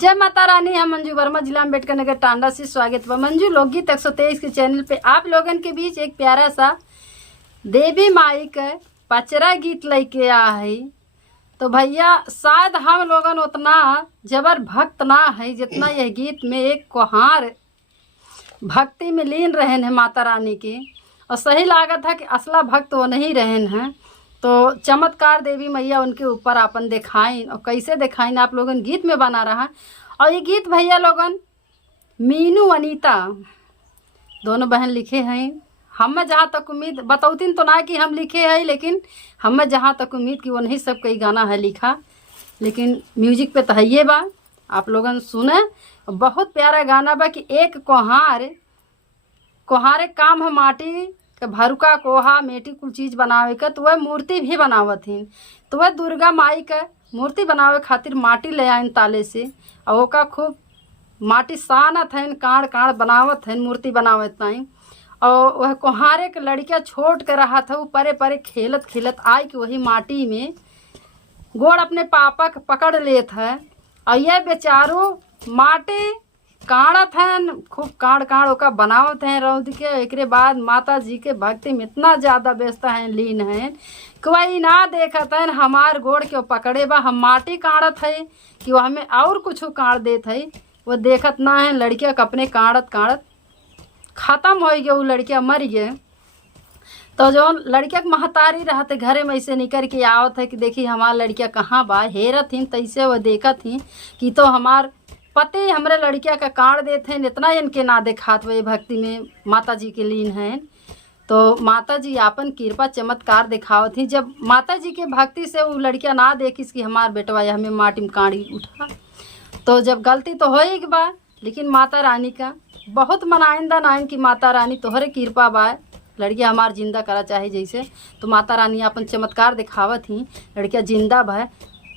जय माता रानी। हम मंजू वर्मा, जिला अम्बेडकर नगर, टांडा से स्वागत बा। मंजू लोकगीत 123 के चैनल पे आप लोगन के बीच एक प्यारा सा देवी माई का पचरा गीत लेके आ है। तो भैया शायद हम लोगन उतना जबर भक्त ना है जितना यह गीत में एक कुहार भक्ति में लीन रहन है माता रानी की, और सही लागत है कि असला भक्त वो नहीं रहन हैं। तो चमत्कार देवी मैया उनके ऊपर अपन दिखाइन, और कैसे दिखाइन आप लोगन गीत में बना रहा। और ये गीत भैया लोगन मीनू अनीता दोनों बहन लिखे हैं। हम जहाँ तक उम्मीद बतौतीन तो ना कि हम लिखे हैं, लेकिन हम जहाँ तक उम्मीद कि वो नहीं सब कई गाना है लिखा, लेकिन म्यूजिक पे तो है ये बा। आप लोगन सुने, बहुत प्यारा गाना बा कि एक कोहारे काम है माटी के भरुका कोहा मेटी कुल चीज़ बनावे का, तो वह मूर्ति भी बनावत हिन। तो वह दुर्गा माई का मूर्ति बनावे खातिर माटी ले आइन ताले से, और ओका खूब माटी सानत हन, काड़ काड़ बनावत हन, मूर्ति बनावत नहीं। और वह कोहारे के लड़किया छोट के रहा था, वो परे परे खेलत खेलत आई कि वही माटी में गोड़ अपने पापा के पकड़ लेत है। और यह बेचारो माटी काढ़त हैं, खूब काढ़ काढ़ ओका बनावत हैं रौद के। एकरे बाद माता जी के भक्ति में इतना ज़्यादा व्यस्त हैं, लीन हैं कि वही ना देखत हैं हमार गोड़ के पकड़े बा, हम माटी काढ़त है कि वह हमें और कुछ काढ़ देत है। वो देखत ना है लड़किया के अपने काढ़त काढ़त ख़त्म हो गए, वो लड़किया मर गए। तो जो लड़किया के महतारी रहते घरे में ऐसे निकल के आवत है कि देखी हमार लड़किया कहाँ बा, हेरत हिन। तैसे वो देखत ही कि तो हमार पति हमरे लड़किया का काढ़ देते हैं, इतना इनके ना देखात वही भक्ति में माता जी के लीन हैं। तो माता जी आपन कृपा चमत्कार दिखावत थी। जब माता जी के भक्ति से वो लड़किया ना देखिस कि हमार बेटवा या हमें माटी में काढ़ी उठा, तो जब गलती तो हो ही बा, लेकिन माता रानी का बहुत मनाइंदा नाइन कि माता रानी तोहरे कृपा बा, लड़किया हमार जिंदा करा चाहे जैसे। तो माता रानी अपन चमत्कार दिखावत ही, लड़किया जिंदा बा।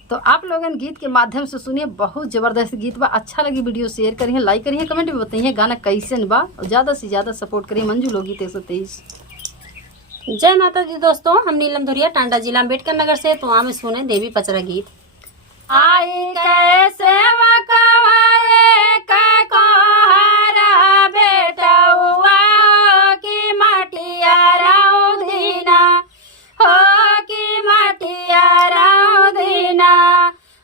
तो आप लोगन गीत के माध्यम से सुनिए, बहुत ज़बरदस्त गीत बा। अच्छा लगी वीडियो शेयर करिए, लाइक करिए, कमेंट में बताइए गाना कैसन बा, और ज़्यादा से ज़्यादा सपोर्ट करिए मंजू लोकगीत 123। जय माता दी दोस्तों, हम नीलम धुरिया, टांडा जिला अम्बेडकर नगर से। तो वहाँ में सुने देवी पचरा गीत। आई कैसे वकवाए कै कोहारा बेटउआ की मटिया रौदीना हो, की मटिया रौदीना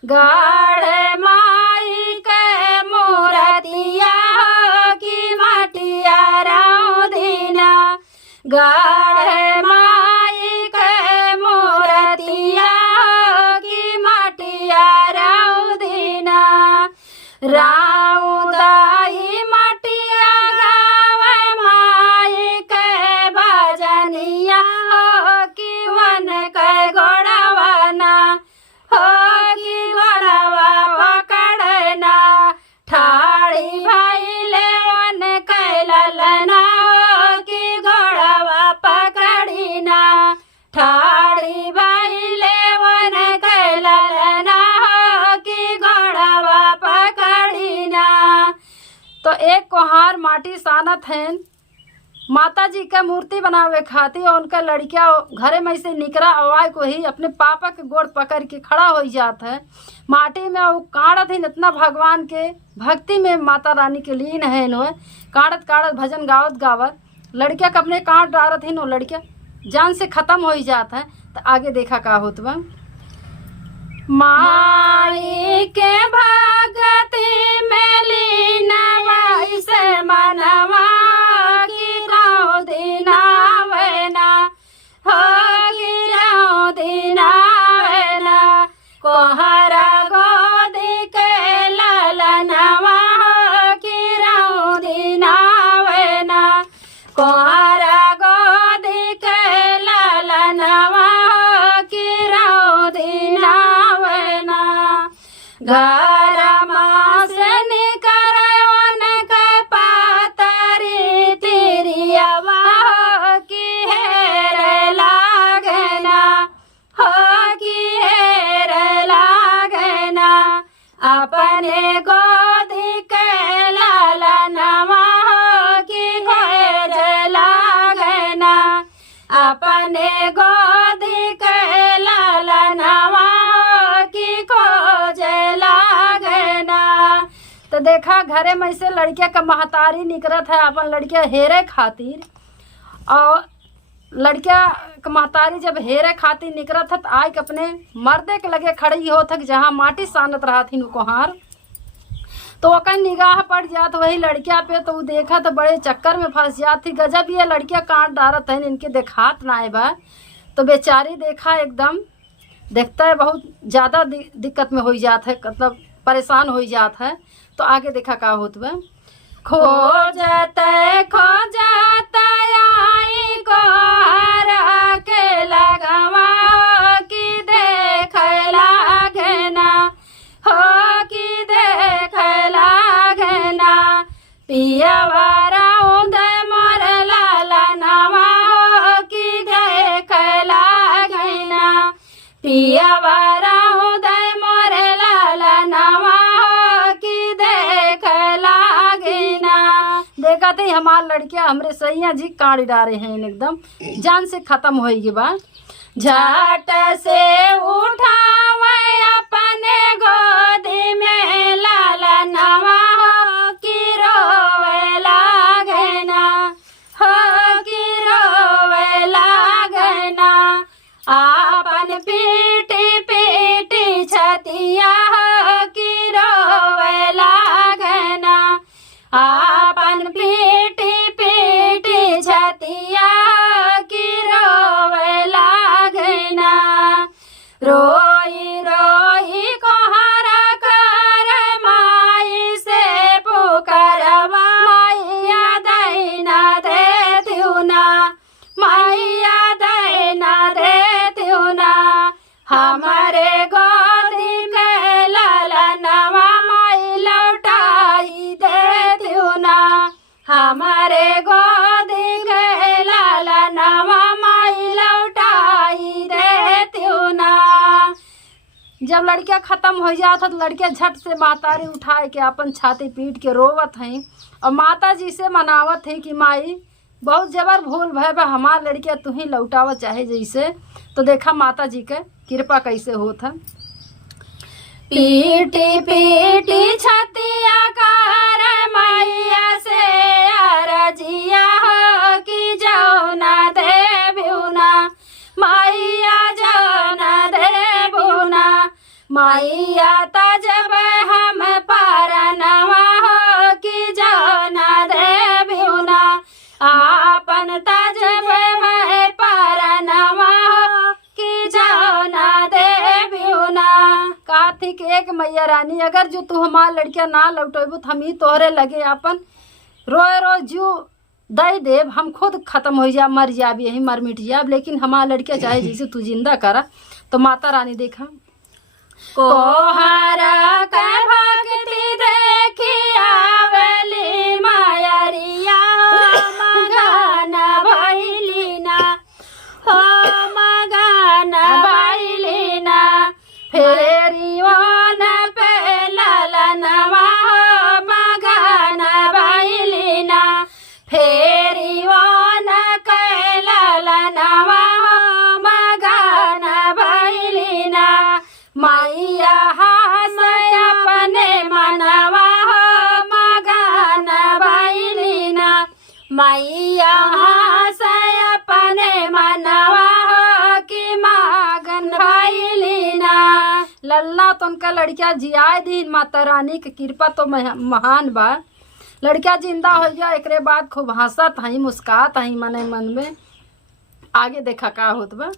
गढ़ माई के मूर्तिया हो, की मटिया रौदीना गढ़ माई के मूर्तिया हो, की मटिया रौदीना राउदाई मटिया गावे माई के भजनिया हो, कि वन के गोड़वाना हो, कि गोड़वा पकड़ना ठाड़ी भइले वन के ललना हो, कि गोड़वा पकड़ीना ठाड़ी भइले वन के ललना हो, कि गोड़वा पकड़ीना। तो एक कोहार माटी सानत हैं माता जी का मूर्ति बनावे खातिर, और उनका लड़किया घरे में से निकरा आवाज को ही अपने पापा के गोड़ पकड़ के खड़ा हो जात है माटी में। वो काढ़त ही इतना भगवान के भक्ति में माता रानी के लीन है नो, काढ़त काढ़त भजन गावत गावत लड़किया के अपने काढ़ डारत ही नो, लड़किया जान से ख़त्म हो जात है। तो आगे देखा का होत बा। माई के भगति में लीन वैसे मनवा की रौदीना वेना हो, की रौदीना वेना कोहरा गोदी के ललनवा हो, की रौदीना वेना कोहरा गोदी के ललनवा हो, की रौदीना वेना घर तो देखा घरे में से लड़के का महतारी निकलत है अपन लड़के हेरे खातिर। और लड़किया का महतारी जब हेरे खातिर निकलत है तो आय के अपने मर्दे के लगे खड़ी होत है जहाँ माटी सानत रहा थी कोहार। तो ओकर निगाह पड़ जात वही लड़किया पे, तो वो देखा तो बड़े चक्कर में फंस जात थी। गजब ये लड़कियाँ काट डारत है, इनके देखात ना है बा। तो बेचारी देखा एकदम देखता है बहुत ज़्यादा दिक्कत में हो जात है, मतलब परेशान हो जात है। तो आगे देखा का होत बा। खो जाता आई को हरा के लगवा कि देख लागे ना हो कि देख लागे ना पियावारा उदय मोर लाला नवा हो कि देख लागे ना पियावारा उदय मोर लाला नवा हो कि देख लागे ना। देखा थे हमार लड़कियां हमरे सैया जी काट डारे हैं एकदम जान से खत्म होएगी बा। झट से उठावे अपने गोदी में लाला नवा हो कि रोवे लागे ना हो कि रोवे लागे ना आपन पीटी पीटी छतिया हो कि रोवे लागे ना आपन पीटी पीटी छतिया कि रोवे लागे ना रोई रोई कोहरा कर माई से पुकारवा मैया दैना देतियु ना मैया दैना देतियु ना हमारे गोदी में लाला नवा माई लौटाई देतियु ना हमारे गोदी में लाला नवा माई लौटाई देतियु ना। जब लड़कियां खत्म हो जात तो लड़कियां झट से महतारी उठाए के अपन छाती पीट के रोवत हैं और माता जी से मनावत है कि माई बहुत जबर भूल भय बा हमार लड़कियां तू ही लौटाव चाहे जैसे। तो देखा माता जी के कृपा कैसे होत है। पीटी पीटी छतिया कर मैया से अरजिया हो कि जाओ ना देबू ना मैया जाओ ना देबू ना मैया तजब हम पारनवा हो कि जाओ ना देबू ना आपन तजब मैं पारनवा हो कि जाओ ना देबू ना। काथी के एक मैया रानी अगर जो तू हमार लड़कियां ना लौटेबू तो हम ही तोहरे लगे अपन रोए रोए जू दई देव हम खुद खत्म हो जाब मर जाब यही मर मिट जाब लेकिन हमार लड़कियां चाहे जैसे तू जिंदा करा। तो माता रानी देखा कोहरा के भक्ति देखी आवेली मायरिया मगन भइली ना हो मगन भइली ना फेरी वन पे लाला नवा हो मगन भइली ना फेरी वन के लाला नवा हो मगन भइली ना मैया हास अपने मनवा हो मगन भइली ना मैया हास अपने मनवा हो कि मगन भइली ना। लल्ला तो उनका लड़कियां जियाए दी माता रानी की कृपा तो महान बा। लड़कियां जिंदा हो गया एक बाद खूब हंसत हई मुस्कात हई मने मन में। आगे देखा का होत बा।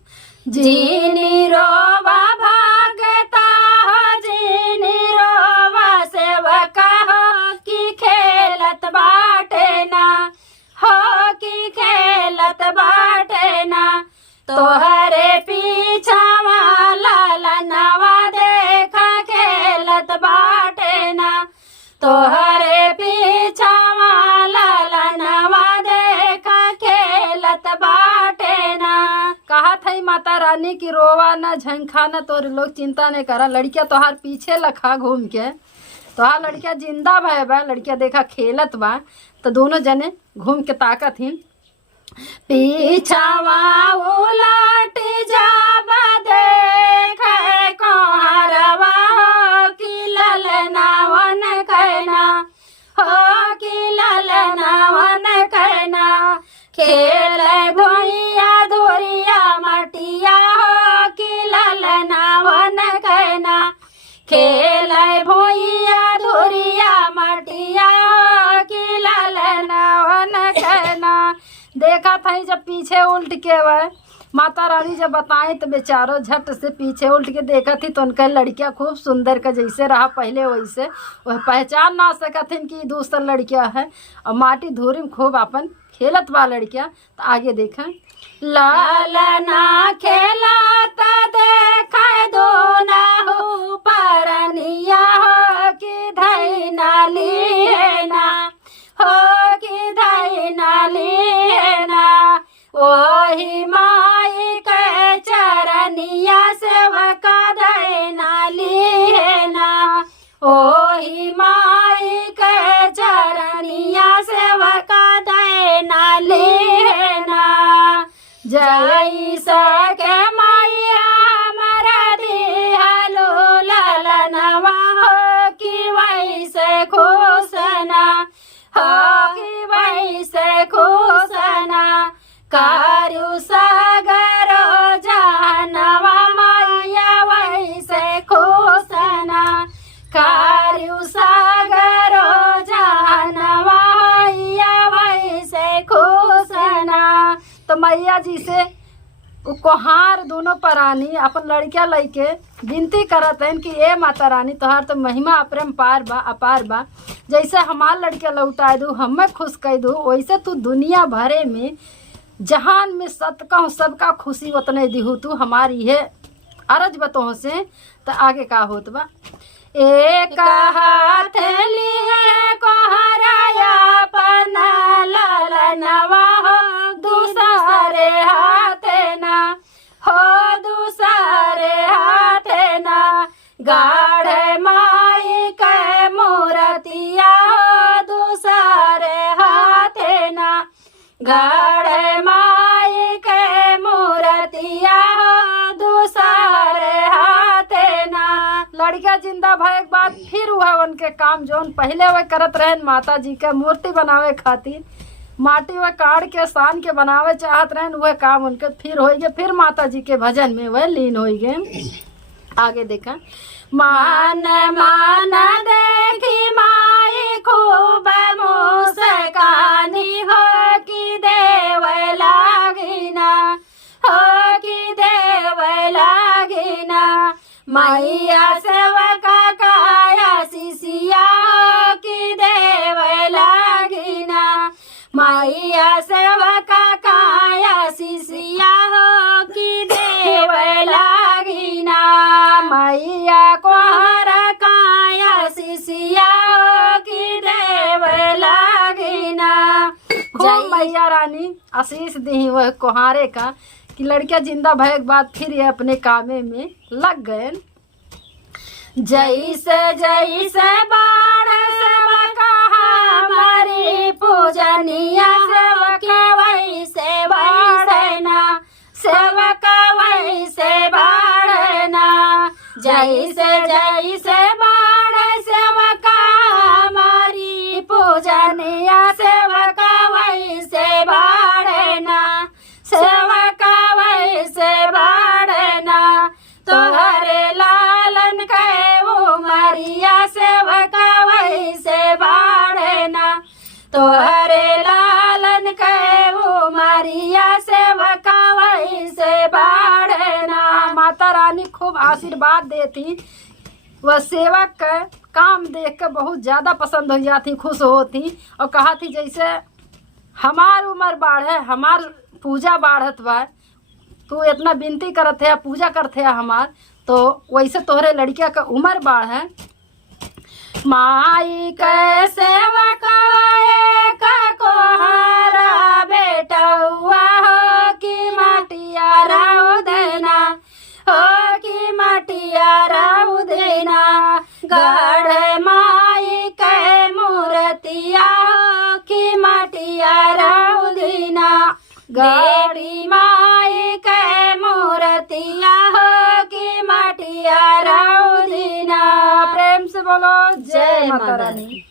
जीनी रोवा भागता हो जीनी रोवा सेवका हो कि खेलत बाटे ना हो कि खेलत बाटे ना तोहरे पीछा लाला नवा देखा खेलत बाटे ना तोहरे पीछा लाला नवा देखा खेलत बाटे ना। कहा था माता रानी की रोवा ना झंखा ना तोरे लोग चिंता नहीं करा लड़कियां तोहार पीछे लखा घूम के तोहार लड़कियां जिंदा भय बा लड़कियां देखा खेलत बा। तो दोनों जने घूम के ताकत ही पीछावा उलट जाबा देखे कोहरवा हो कि ललना वन कहना ही जब पीछे उल्ट के वह माता रानी जब बताएं तो बेचारो झट से पीछे उल्ट के देखा थी तो उनका लड़कियां खूब सुंदर का जैसे रहा पहले वैसे वह पहचान ना सकथिन कि दूसरा लड़कियां है। और माटी धूरी में खूब अपन खेलत बा लड़कियां। तो आगे देखा लालना खेलाता देखा दो ना हो परनिया हो कि धैना लिए ना हो कि धैना लिए ना ओही माई के चरनिया सेवका धैना लिए ना ओही माई के चरनिया सेवका धैना लिए ना जय सके मैया मरा दिहलो ललनवा हो कि वैसे खुशना हो कि वैसे खुशना कारू सागरो जानवा मैया वैसे खुशना कारू सागरो जानवा मैया वैसे खुशना। तो मैया जी से कोहार दोनों प्राणी अपन लड़किया लैके विनती करत हैं कि ए माता रानी तोहार तो महिमा अपरंपार बा अपार बा। जैसे हमार लड़किया लौटा दू हमें खुश कर दू वैसे तू दुनिया भरे में जहान में सबका सबका खुशी उतने दिहू तू हमारी है अरज बतों से। तो आगे का होत बा एक हाथ ली है कोहराया पना ललनवा हो दूसरे हाथ ना हो दूसरे हाथ ना गाढ़ माई के मूर्तिया हो दूसरे हाथ ना गाढ़ माई के मूर्तिया हो दूसरे हाथ ना। लड़कियां जिंदा भय के बाद फिर वह उनके काम जोन पहले वह करत रहे माता जी के मूर्ति बनावे खातिर माटी वह काट के सान के बनावे चाहत रहे वह काम उनके फिर हो गए। फिर माता जी के भजन में वह लीन हो गए। आगे देखा मान मान देखी माई खूब मुस्कानी हो कि देव लागिना हो कि देव लागिना मैया सेवका काया शिशिया हो कि देव लागिना मैया सेवका काया शिशिया हो कि देव लागिना मैया कोहरा काया शिशिया हो कि देव लागिना। जय मैया रानी आशीष दी वह कोहारे का कि लड़कियां जिंदा भय के बाद फिर ये अपने कामे में लग गए। जैसे बाण सेवका हमारी पूजनिया सेवका वैसे बाढ़ना सेवका वैसे बाढ़ना जैसे बाण सेवका हमारी पूजनिया सेवका वैसे बाढ़ना सेवका वैसे बाढ़ना तोहरे लालन के वो मरिया सेवका वैसे बाढ़ना तोहरे लालन के वो मरिया सेवका वैसे बाढ़ना। माता रानी खूब आशीर्वाद देती वह सेवक का काम देख कर बहुत ज़्यादा पसंद हो जाती खुश होती और कहा थी जैसे हमार उम्र बाढ़ हमार पूजा बाढ़त बा तू इतना विनती करत है पूजा करते है हमार तो वैसे तोहरे लड़किया का उम्र बाढ़ है। माई के सेवका का कोहारा बेटा हुआ हो कि माटिया राव देना हो कि माटिया राव देना गढ़ माई के मूर्तिया हो कि माटिया राव देना गड़ी माई के मूर्तिया हो कि माटिया राव देना। प्रेम से बोलो जय माता रानी।